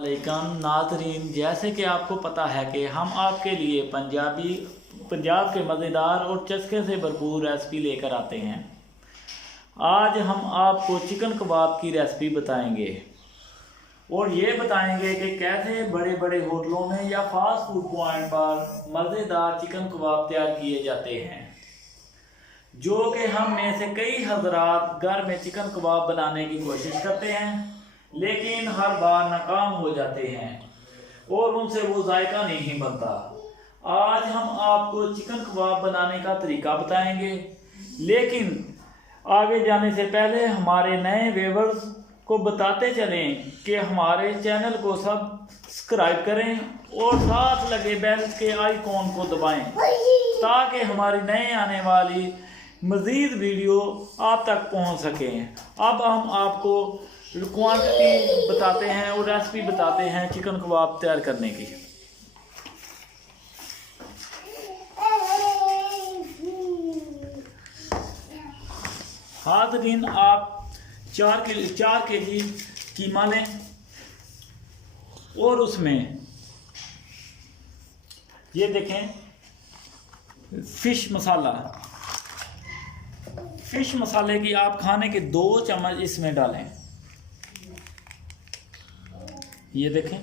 वालेकुम नाज़रीन, जैसे कि आपको पता है कि हम आपके लिए पंजाब के मज़ेदार और चस्के से भरपूर रेसिपी लेकर आते हैं। आज हम आपको चिकन कबाब की रेसिपी बताएंगे और ये बताएंगे कि कैसे बड़े बड़े होटलों में या फास्ट फूड पॉइंट पर मज़ेदार चिकन कबाब तैयार किए जाते हैं, जो कि हम में से कई हज़रात घर में चिकन कबाब बनाने की कोशिश करते हैं, लेकिन हर बार नाकाम हो जाते हैं और उनसे वो जायका नहीं बनता। आज हम आपको चिकन कबाब बनाने का तरीका बताएंगे, लेकिन आगे जाने से पहले हमारे नए व्यूअर्स को बताते चलें कि हमारे चैनल को सब्सक्राइब करें और साथ लगे बेल के आइकॉन को दबाएं ताकि हमारी नए आने वाली मज़ीद वीडियो आप तक पहुंच सकें। अब हम आपको क्वांटिटी बताते हैं और रेसिपी बताते हैं चिकन कबाब तैयार करने की। हाज़रीन, आप 4 केजी कीमा लें और उसमें ये देखें फिश मसाले की आप खाने के 2 चम्मच इसमें डालें। ये देखें,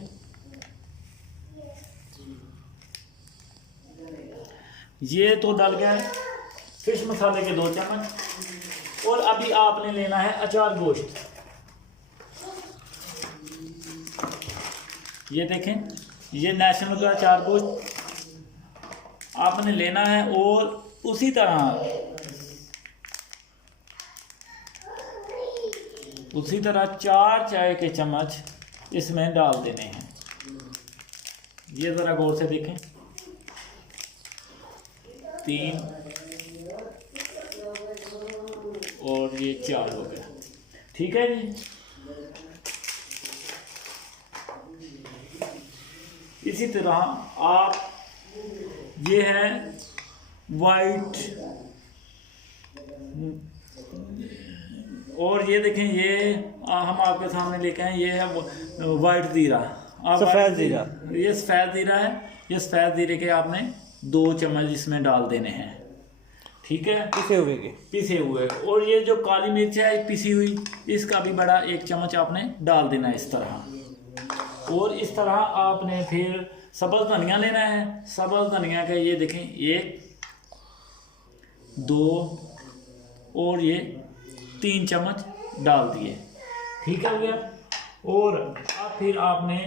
ये तो डल गया है फिश मसाले के 2 चम्मच। और अभी आपने लेना है अचार गोश्त। ये देखें, ये नेशनल का अचार गोश्त आपने लेना है और उसी तरह 4 चाय के चम्मच इसमें डाल देने हैं। ये ज़रा गौर से देखें, 3 और ये 4 हो गया। ठीक है जी। इसी तरह आप ये है वाइट, और ये देखें, ये हम आपके सामने लेके आए, ये है वाइट ज़ीरा, सफ़ेद ज़ीरा। ये सफ़ेद ज़ीरा है। ये सफ़ेद ज़ीरे के आपने 2 चम्मच इसमें डाल देने हैं। ठीक है, पिसे हुए। और ये जो काली मिर्च है पिसी हुई, इसका भी बड़ा 1 चम्मच आपने डाल देना है इस तरह। और इस तरह आपने फिर सब्ज़ धनिया लेना है। सब्ज़ धनिया का ये देखें 1, 2 और ये 3 चम्मच डाल दिए। ठीक है, हो गया। और अब फिर आपने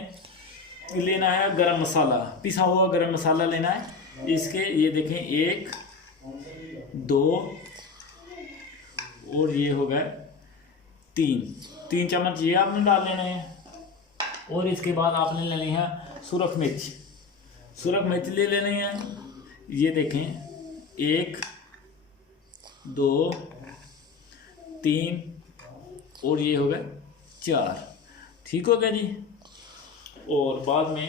लेना है गरम मसाला, पिसा हुआ गरम मसाला लेना है। इसके ये देखें 1, 2 और ये हो गए 3 चम्मच ये आपने डाल लेने हैं। और इसके बाद आपने लेनी है सुरख मिर्च ले लेनी है। ये देखें 1, 2, 3 और ये हो गए 4। ठीक हो गया जी। और बाद में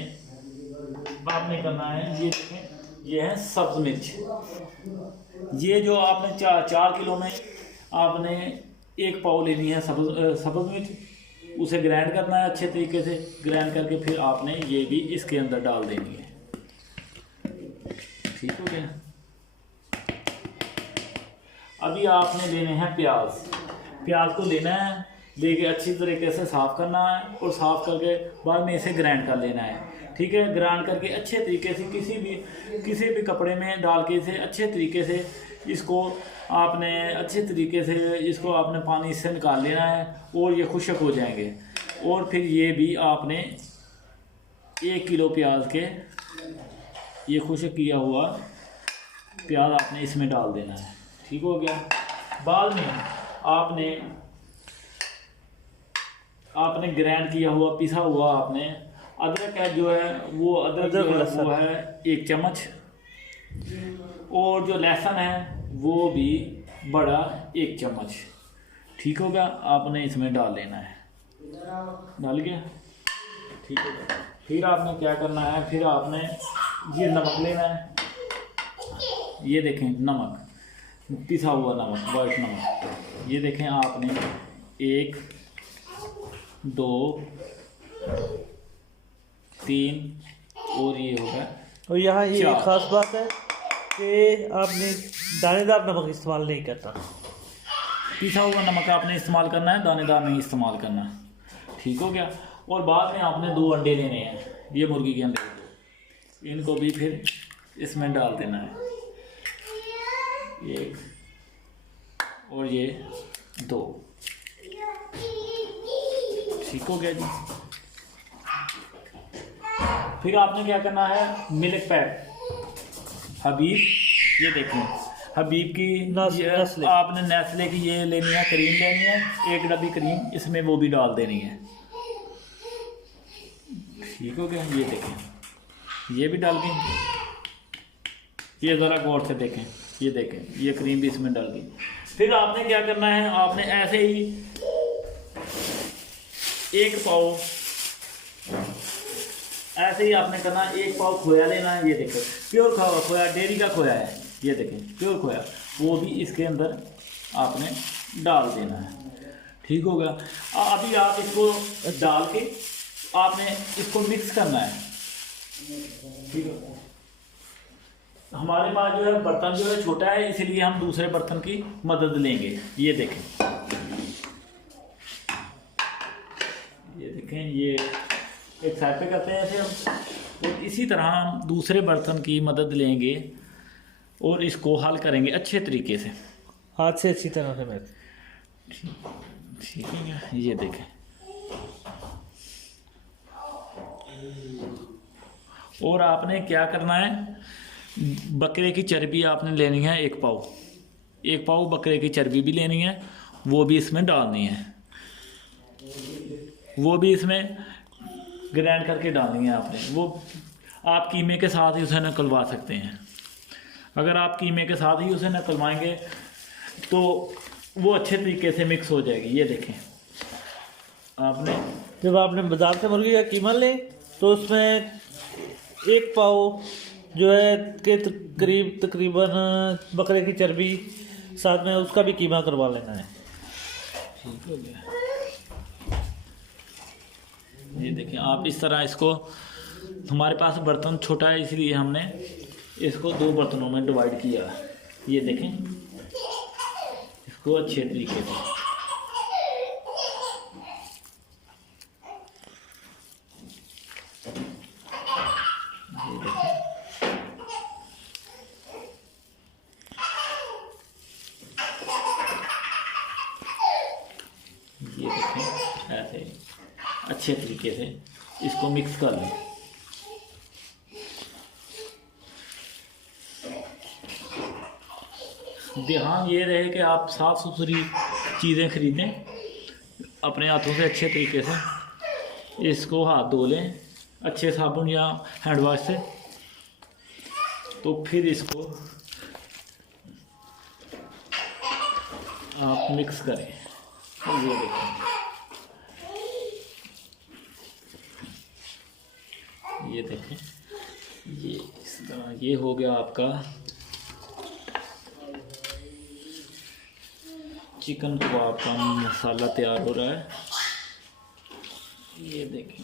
आपने करना है, ये देखें, ये है सब्ज़ मिर्च। ये जो आपने 4 किलो में आपने 1 पाव लेनी है सब्ज़ मिर्च। उसे ग्राइंड करना है अच्छे तरीके से। ग्राइंड करके फिर आपने ये भी इसके अंदर डाल देनी है। ठीक हो गया। अभी आपने लेने हैं प्याज को लेना है, लेके अच्छी तरीके से साफ़ करना है और साफ़ करके बाद में इसे ग्राइंड कर लेना है। ठीक है, ग्राइंड करके अच्छे तरीके से किसी भी कपड़े में डाल के इसे अच्छे तरीके से इसको आपने पानी से निकाल लेना है और ये खुश्क हो जाएंगे। और फिर ये भी आपने 1 किलो प्याज के ये खुश्क किया हुआ प्याज आपने इसमें डाल देना है। ठीक हो गया। बाद में आपने ग्राइंड किया हुआ पिसा हुआ आपने अदरक है जो है वो अदरक वो है 1 चम्मच। और जो लहसुन है वो भी बड़ा 1 चम्मच। ठीक हो गया, आपने इसमें डाल लेना है। डाल गया। ठीक हो गया। फिर आपने क्या करना है, फिर आपने ये नमक लेना है। ये देखें नमक, पिसा हुआ नमक, वाइट नमक। ये देखें आपने 1, 2 3 और ये होगा। और यहाँ ये चार। एक खास बात है कि आपने दानेदार नमक इस्तेमाल नहीं करना। पिसा हुआ नमक आपने इस्तेमाल करना है, दानेदार नहीं इस्तेमाल करना। ठीक हो गया। और बाद में आपने 2 अंडे लेने हैं, ये मुर्गी के अंडे, इनको भी फिर इसमें डाल देना है, 1 और ये 2। ठीक हो गया जी। फिर आपने क्या करना है, मिल्क पैड हबीब, ये देखें हबीब की नेस्ले। आपने नेस्ले की ये लेनी है, क्रीम लेनी है, 1 डब्बी क्रीम इसमें वो भी डाल देनी है। ठीक हो गया। ये देखें ये भी डाल गई, ये ज़रा गौर से देखें, ये देखें ये क्रीम भी इसमें डाल गई। फिर आपने क्या करना है, आपने ऐसे ही 1 पाव ऐसे ही आपने करना, 1 पाव खोया लेना है। ये देखो प्योर खोया, डेयरी का खोया है, ये देखें प्योर खोया, वो भी इसके अंदर आपने डाल देना है। ठीक हो गया। अभी आप इसको डाल के आपने इसको मिक्स करना है। ठीक है। हमारे पास जो है बर्तन जो है छोटा है, इसलिए हम दूसरे बर्तन की मदद लेंगे। ये देखें, ये देखें, ये एक साइड पे करते हैं ऐसे हम, और इसी तरह हम दूसरे बर्तन की मदद लेंगे और इसको हल करेंगे अच्छे तरीके से, हाथ से अच्छी तरह से। मैं ठीक है। ये देखें, और आपने क्या करना है, बकरे की चर्बी आपने लेनी है 1 पाव, 1 पाव बकरे की चर्बी भी लेनी है, वो भी इसमें डालनी है, वो भी इसमें ग्राइंड करके डालनी है आपने। वो आप कीमे के साथ ही उसे निकलवा सकते हैं। अगर आप कीमे के साथ ही उसे निकलवाएंगे तो वो अच्छे तरीके से मिक्स हो जाएगी। ये देखें, आपने जब आपने बाजार से मुर्गी का कीमा लें तो उसमें 1 पाव जो है के करीब तकरीबन बकरे की चर्बी साथ में उसका भी कीमा करवा लेना है। ठीक हो गया। ये देखें आप इस तरह इसको, हमारे पास बर्तन छोटा है इसलिए हमने इसको 2 बर्तनों में डिवाइड किया। ये देखें इसको अच्छे तरीके से, ये देखें ऐसे अच्छे तरीके से इसको मिक्स कर लें। ध्यान ये रहे कि आप साफ़ सुथरी चीज़ें खरीदें, अपने हाथों से अच्छे तरीके से इसको हाथ धो लें अच्छे साबुन या हैंड वॉश से, तो फिर इसको आप मिक्स करें। और ये देखें, ये देखें, ये इस तरह ये हो गया आपका चिकन कबाब का मसाला तैयार हो रहा है। ये देखें,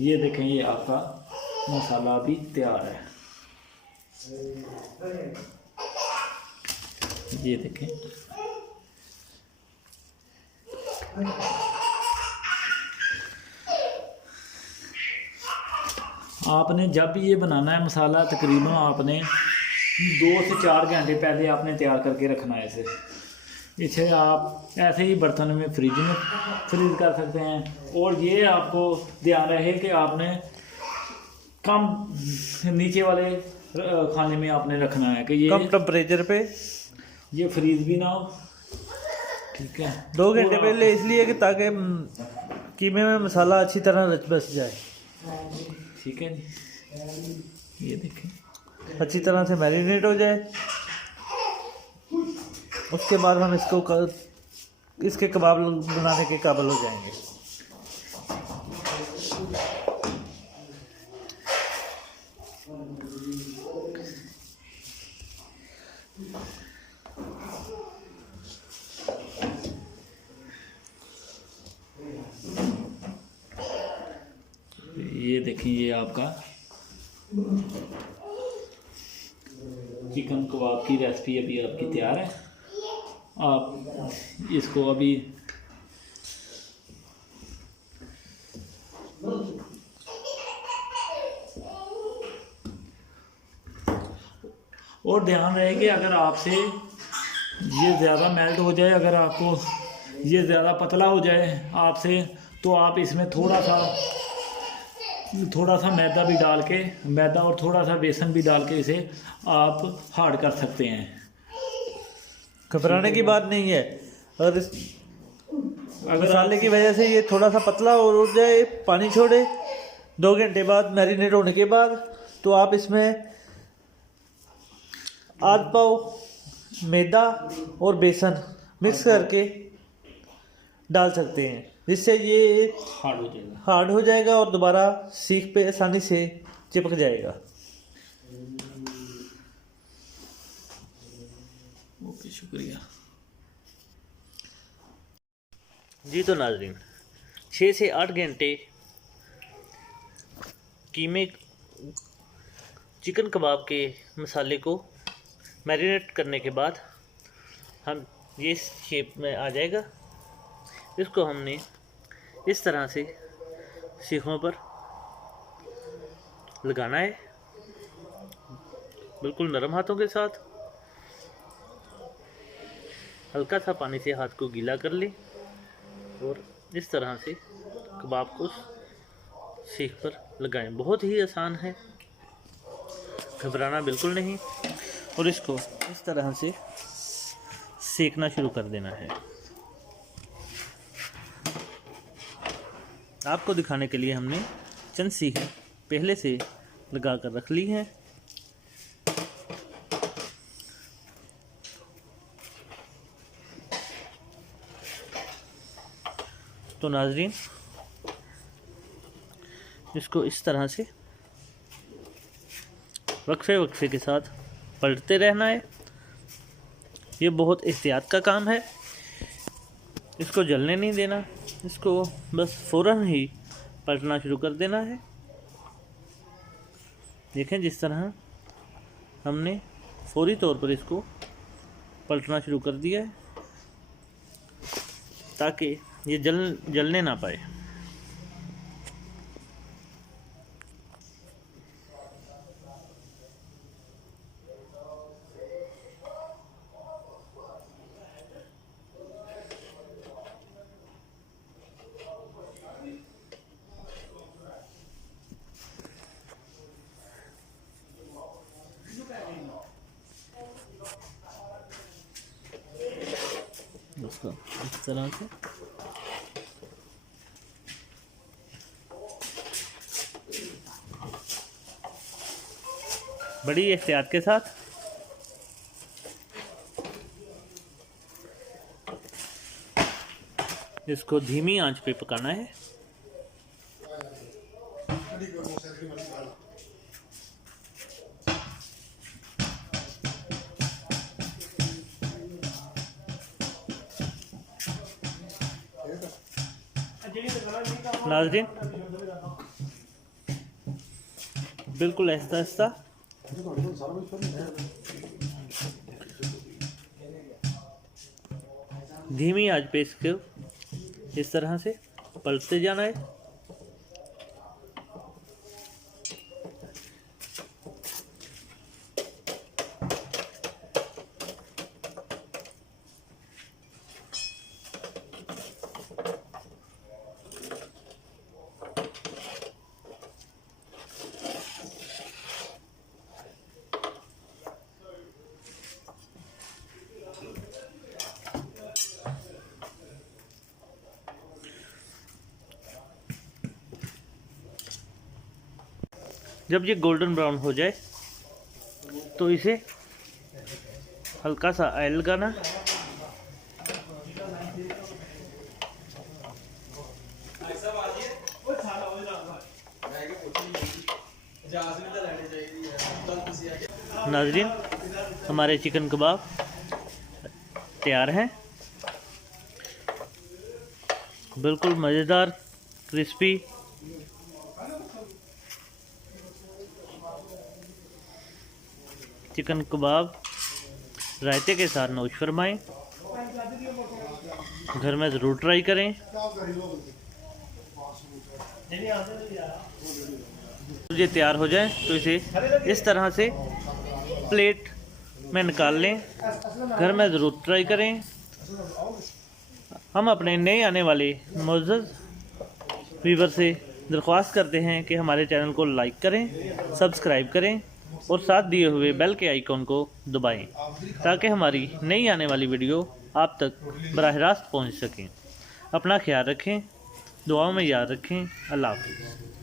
ये देखें, ये आपका मसाला भी तैयार है। ये देखें, आपने जब भी ये बनाना है मसाला, तकरीबन आपने 2 से 4 घंटे पहले आपने तैयार करके रखना है इसे आप ऐसे ही बर्तन में फ्रिज में फ्रीज कर सकते हैं। और ये आपको ध्यान रहे कि आपने कम नीचे वाले खाने में आपने रखना है कि ये कम टेम्परेचर पे ये फ्रीज भी ना हो। ठीक है, 2 घंटे पहले इसलिए कि ताकि कीमे में मसाला अच्छी तरह रच बस जाए। ठीक है जी, ये देखें अच्छी तरह से मैरिनेट हो जाए। उसके बाद हम इसके कबाब बनाने के काबिल हो जाएंगे। ये देखिए, ये आपका चिकन कबाब की रेसिपी अभी आपकी तैयार है। आप इसको अभी और ध्यान रहे कि अगर आपसे ये ज़्यादा मेल्ट हो जाए, अगर आपको ये ज़्यादा पतला हो जाए आपसे, तो आप इसमें थोड़ा सा मैदा भी डाल के, मैदा और थोड़ा सा बेसन भी डाल के इसे आप हार्ड कर सकते हैं। घबराने की बात नहीं है। और इस मसाले की वजह से ये थोड़ा सा पतला और उठ जाए, पानी छोड़े 2 घंटे बाद मैरिनेट होने के बाद, तो आप इसमें आध पाव मैदा और बेसन मिक्स करके डाल सकते हैं, जिससे ये हार्ड हो जाएगा और दोबारा सीख पे आसानी से चिपक जाएगा। ओके, शुक्रिया जी। तो नाज़रीन, 6 से 8 घंटे कीमे चिकन कबाब के मसाले को मैरिनेट करने के बाद हम ये शेप में आ जाएगा। इसको हमने इस तरह से सीखों पर लगाना है, बिल्कुल नरम हाथों के साथ। हल्का सा पानी से हाथ को गीला कर ले और इस तरह से कबाब को सीख पर लगाएं। बहुत ही आसान है, घबराना बिल्कुल नहीं। और इसको इस तरह से सेकना शुरू कर देना है। आपको दिखाने के लिए हमने चंद सीखें पहले से लगा कर रख ली हैं। तो नाज़रीन, इसको इस तरह से वक्फे के साथ पलटते रहना है। ये बहुत एहतियात का काम है, इसको जलने नहीं देना। इसको बस फ़ौरन ही पलटना शुरू कर देना है। देखें, जिस तरह हमने फौरी तौर पर इसको पलटना शुरू कर दिया है, ताकि ये जलने ना पाए। उसको इस तरह से बड़ी एहतियात के साथ इसको धीमी आंच पे पकाना है। नाज़रीन, बिल्कुल आहिस्ता आहिस्ता धीमी आंच पे इसको इस तरह से पलटते जाना है। जब ये गोल्डन ब्राउन हो जाए तो इसे हल्का सा ऑयल लगाना, नाज़रीन हमारे चिकन कबाब तैयार हैं, बिल्कुल मज़ेदार क्रिस्पी। चिकन कबाब रायते के साथ नोश फरमाएं, घर में ज़रूर ट्राई करें। ये तैयार हो जाए तो इसे इस तरह से प्लेट में निकाल लें, घर में ज़रूर ट्राई करें। हम अपने नए आने वाले मुअज़्ज़ज़ व्यूअर से दरख्वास्त करते हैं कि हमारे चैनल को लाइक करें, सब्सक्राइब करें और साथ दिए हुए बेल के आइकॉन को दबाएं ताकि हमारी नई आने वाली वीडियो आप तक बराह रास्त पहुँच सकें। अपना ख्याल रखें, दुआओं में याद रखें। अल्लाह हाफ़िज़।